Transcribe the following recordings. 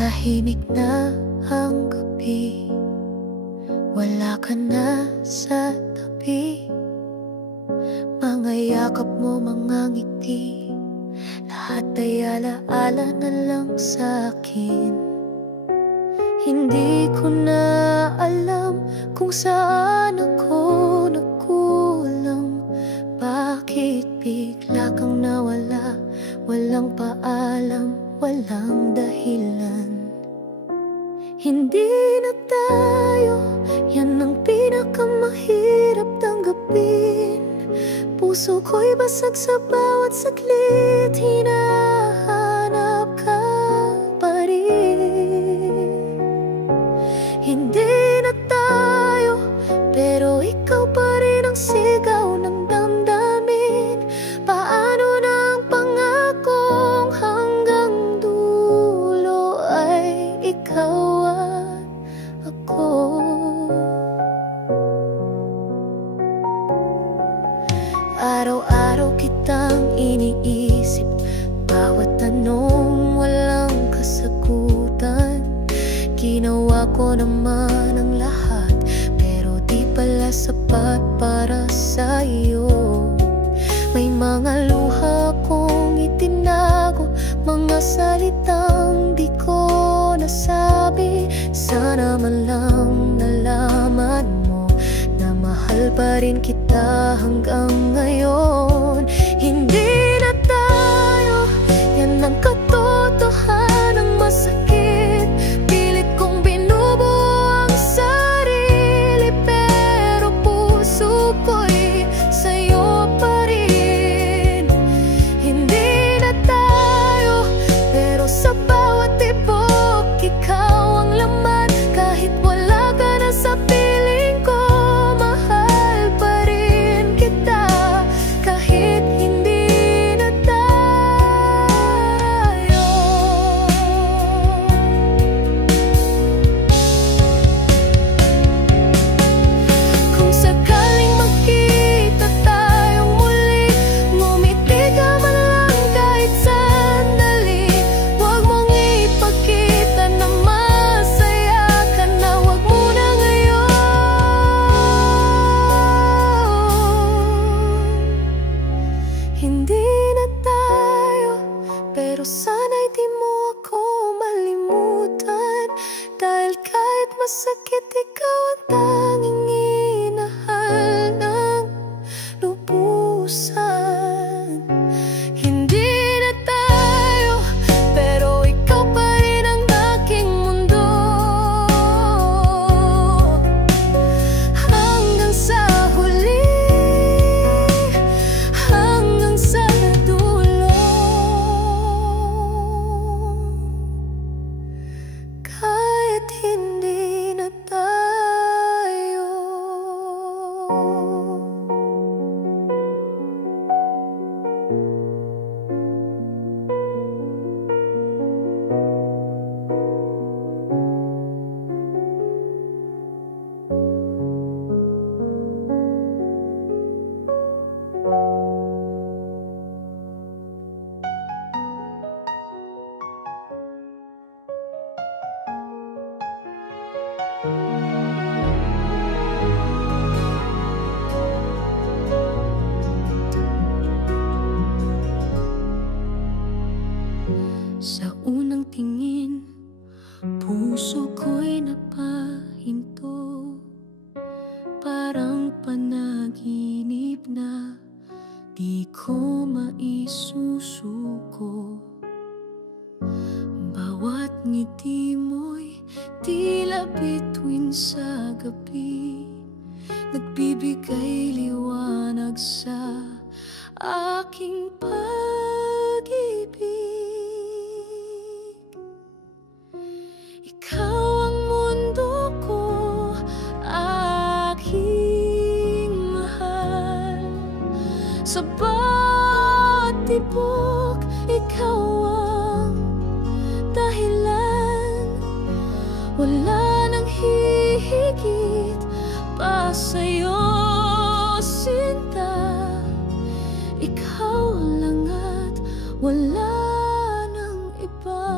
Tahimik na ang gabi, wala ka na sa tabi. Mga yakap mo, mga ngiti, lahat ay alaala na lang sa'kin. Hindi ko na alam kung saan ako nagkulang. Bakit bigla kang nawala, walang paalam, walang dahilan. Hindi na tayo, yan ang pinakamahirap tanggapin. Puso ko'y basag sa bawat saglit, hinahanap ka pa rin. Hindi na tayo, pero ikaw pa rin ang sigaw ng damdamin. Paano na ang pangakong hanggang dulo ay ikaw at ako? Araw-araw kitang iniisip, bawat tanong walang kasagutan. Ginawa ko naman ang lahat, pero di pala sapat para sa'yo. May mga luha kong itinago, mga salitang di ko nasabi. Sana man lang nalaman mo na mahal pa rin kita hanggang ngayon. Hindi na tayo, yan ang katotohanang masakit. Pilit kong binubuo ang sarili, pero puso ko'y sa'yo pa rin. Hindi na tayo, pero sa bawat tibok ikaw ang laman. Kahit wala ka na sa piling ko, mahal pa rin kita. Kahit hindi na tayo. Kung sakaling magkita tayong muli, ngumiti ka man lang kahit sandali. Huwag mong ipakita na masaya ka na, huwag mo na ngayon. Hindi na tayo, pero sana'y di mo ako malimutan. Dahil kahit masakit, ikaw ang tanging inahal ng lubusan. Hindi na tayo, pero ikaw pa rin ang aking mundo. Hanggang sa huli, hanggang sa dulo. Kahit hindi na tayo. Sa unang tingin, puso ko'y napahinto. Parang panaginip na di ko maisusuko. Bawat ngiti mo'y tila bituin sa gabi, nagbibigay liwanag sa aking pag-ibig. Ikaw ang mundo ko, aking mahal. Sa bawat tibok, ikaw ang dahilan. Wala nang hihigit pa sa'yo, sinta. Ikaw lang at wala nang iba.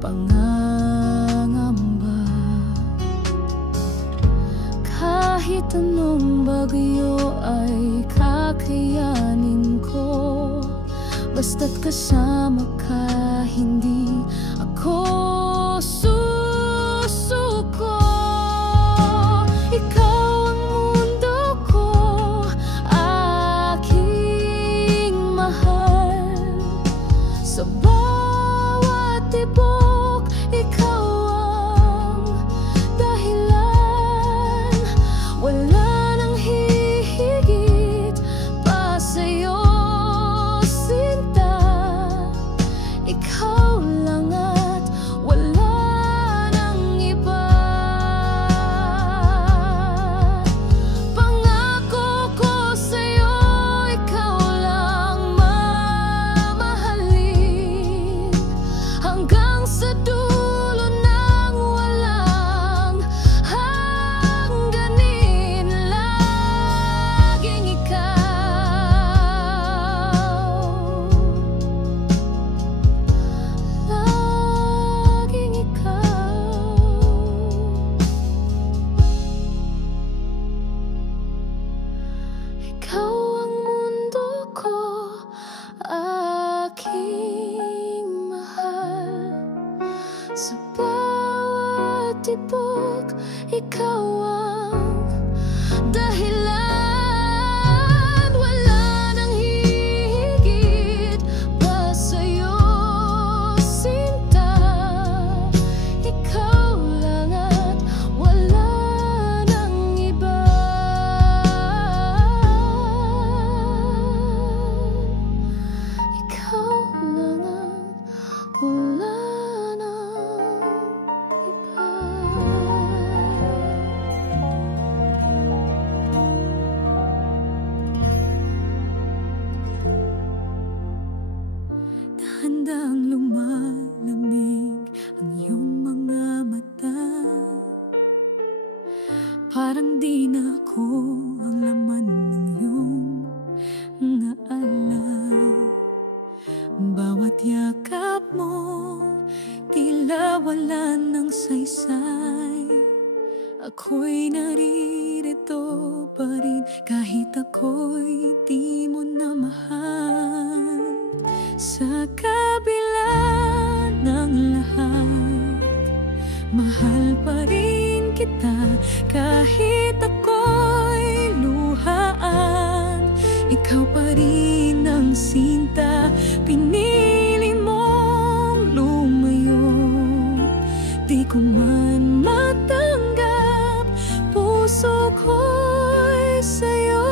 pangangamba. Kahit anong bagyo ay kakayanin ko, basta't kasama ka, hindi ako susuko. Ikaw ang mundo ko, aking mahal. Sa bawat tibok, ikaw ang dahilan. Wala nang hihigit pa sa'yo, sinta. Ikaw lang at wala nang iba. Pangako ko sa'yo, ikaw lang mamahalin, hanggang sa dulo ng walang hangganin. Laging ikaw, laging ikaw. Ikaw ang mundo ko, aking mahal. Sa bawat tibok, ikaw ang dahilan. Wala nang hihigit pa sa'yo, sinta. Ikaw lang at wala nang iba. Ikaw lang at wala nang iba. Dahan-dahang lumalamig ang iyong mga mata, parang di na ako ang laman ng iyong naalala. Bawat yakap mo, tila wala ng saysay. Ako'y naririto pa rin kahit ako'y di mo na mahal. Sa kabila ng lahat, mahal pa rin kita kahit ako'y luhaan. Ikaw pa rin ang sinta, pinili mong lumayo. Di ko man matanggap, puso ko'y sa'yo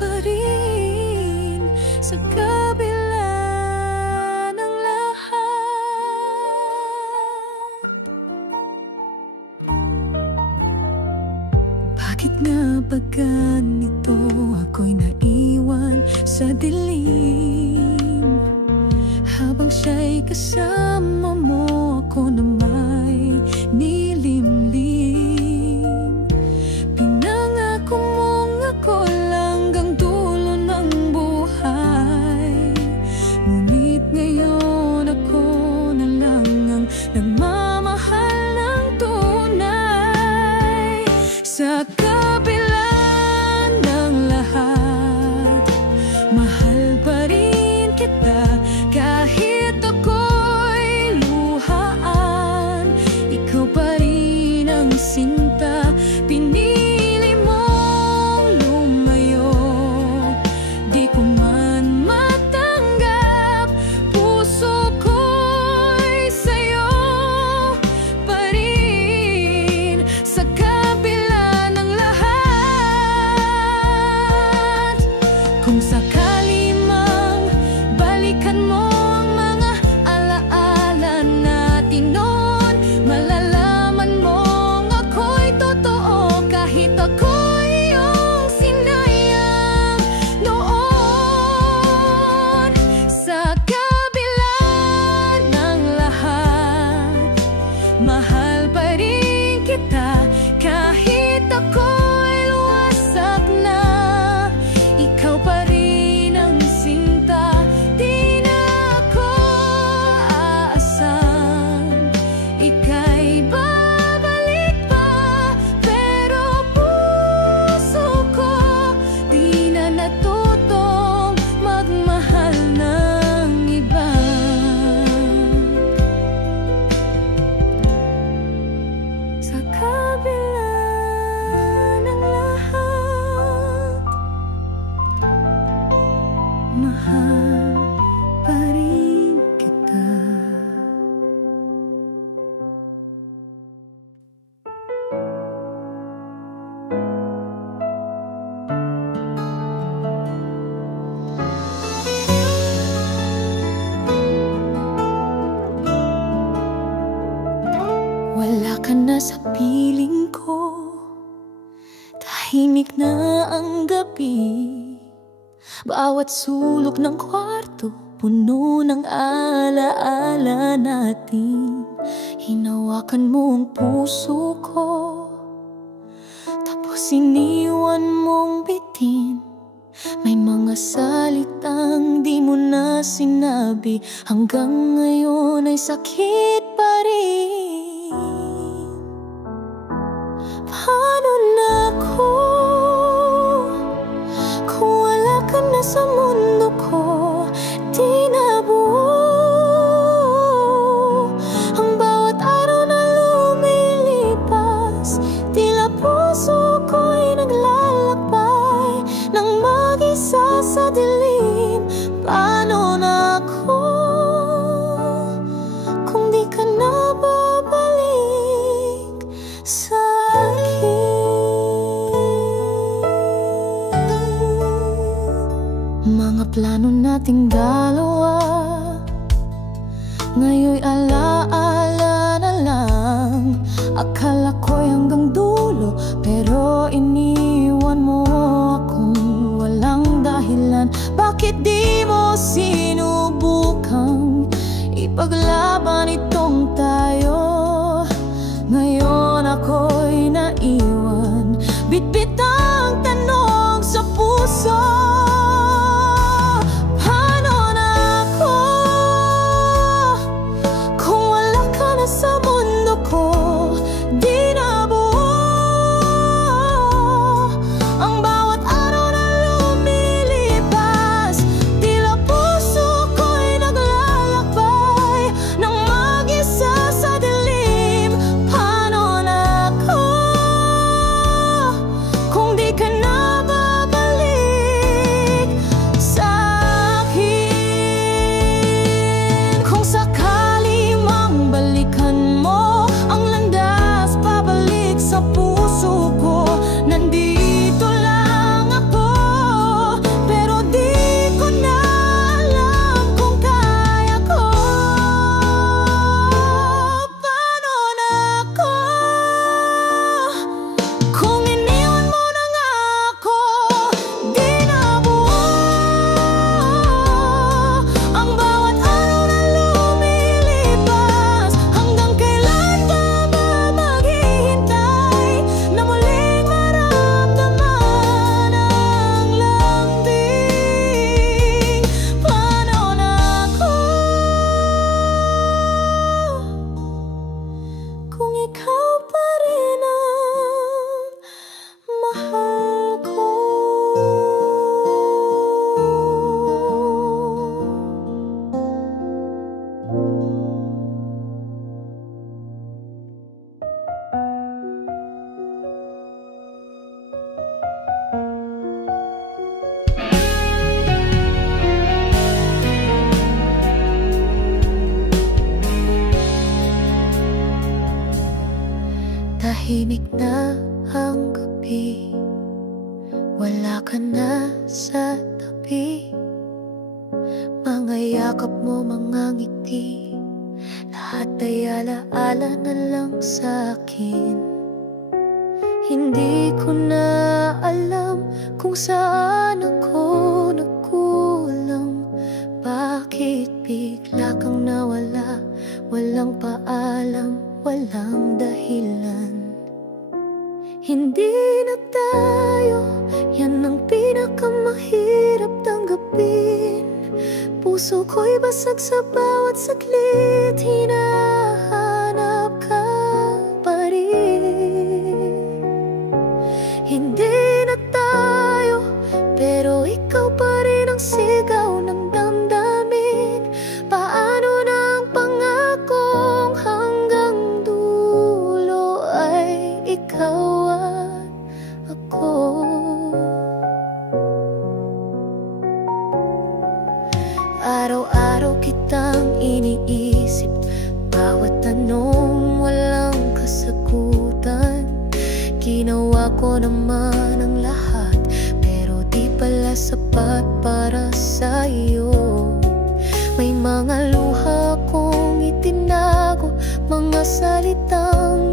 pa rin. Sa kabila ng lahat, bakit nga ba ganito ako'y naiwan sa dilim? Habang siya'y kasama mo, ako na may nilimlim. Pinangako mong ako lang hanggang dulo ng buhay, ngunit ngayon ako na lang ang nagmamahal ng tunay. Sa kabila ng lahat, mahal pa rin kita kahit ako'y luhaan. wala ka na sa piling ko. Tahimik na ang gabi, bawat sulok ng kwarto puno ng alaala natin. Hinawakan mo ang puso ko, tapos iniwan mong bitin. May mga salitang di mo na sinabi, hanggang ngayon ay sakit pa rin. Paano na ako kung wala ka na sa mundo ko? Di na buo ang bawat araw na lumilipas, tila puso ko'y naglalakbay nang mag-isa sa dilim. Paano na ako kung di ka na babalik sa akin? Mga plano nating dalawa ngayon'y alaala na lang. Akala ko'y hanggang dulo, pero iniwan mo akong walang dahilan. Bakit di mo sinubukang ipaglaban itong tayo? Ngayon ako'y naiwan, bitbit ang tanong sa puso. Sa mundo ko, di na buo ang bawat araw na lumilipas, tila puso ko'y naglalakbay nang mag-isa sa dilim. Paano na ako kung di ka na babalik sa akin? Kung sakali mang balikan mo ang landas pabalik sa puso ko, nandito lang ako, pero di ko na alam kung kaya ko. Paano na ako kung iniwan mo na nga ako? Di na buo ang bawat araw na lumilipas, hanggang kailan ka ba maghihintay na muling maramdaman ang lambing? Paano na ako kung ikaw pa rin ang mahal ko? Tahimik na ang gabi, wala ka na sa tabi. Mga yakap mo, mga ngiti, lahat ay alaala na lang sa akin. Hindi ko na alam kung saan ako nagkulang. Bakit bigla kang nawala, walang paalam, walang dahilan? Hindi na tayo, yan ang pinakamahirap tanggapin. Puso ko'y basag sa bawat saglit, hinahanap ka pa rin. Hindi na tayo, pero ikaw pa rin ang sigaw ng damdamin. Paano na ang pangakong hanggang dulo ay ikaw at ako? Araw-araw kitang iniisip, bawat tanong walang kasagutan. Ginawa ko naman ang lahat, pero di pala sapat para sa'yo. May mga luha kong itinago, mga salitang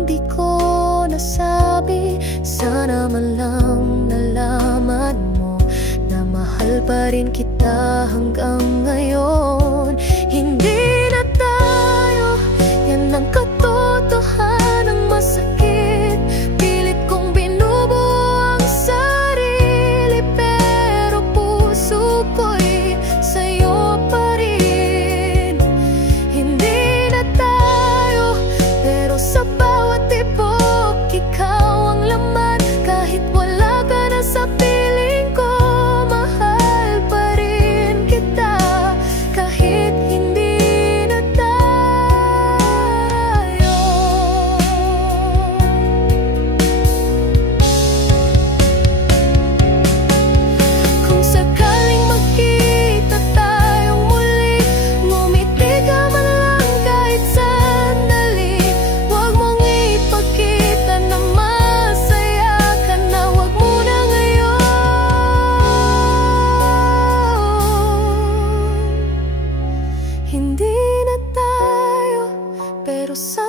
Pero sa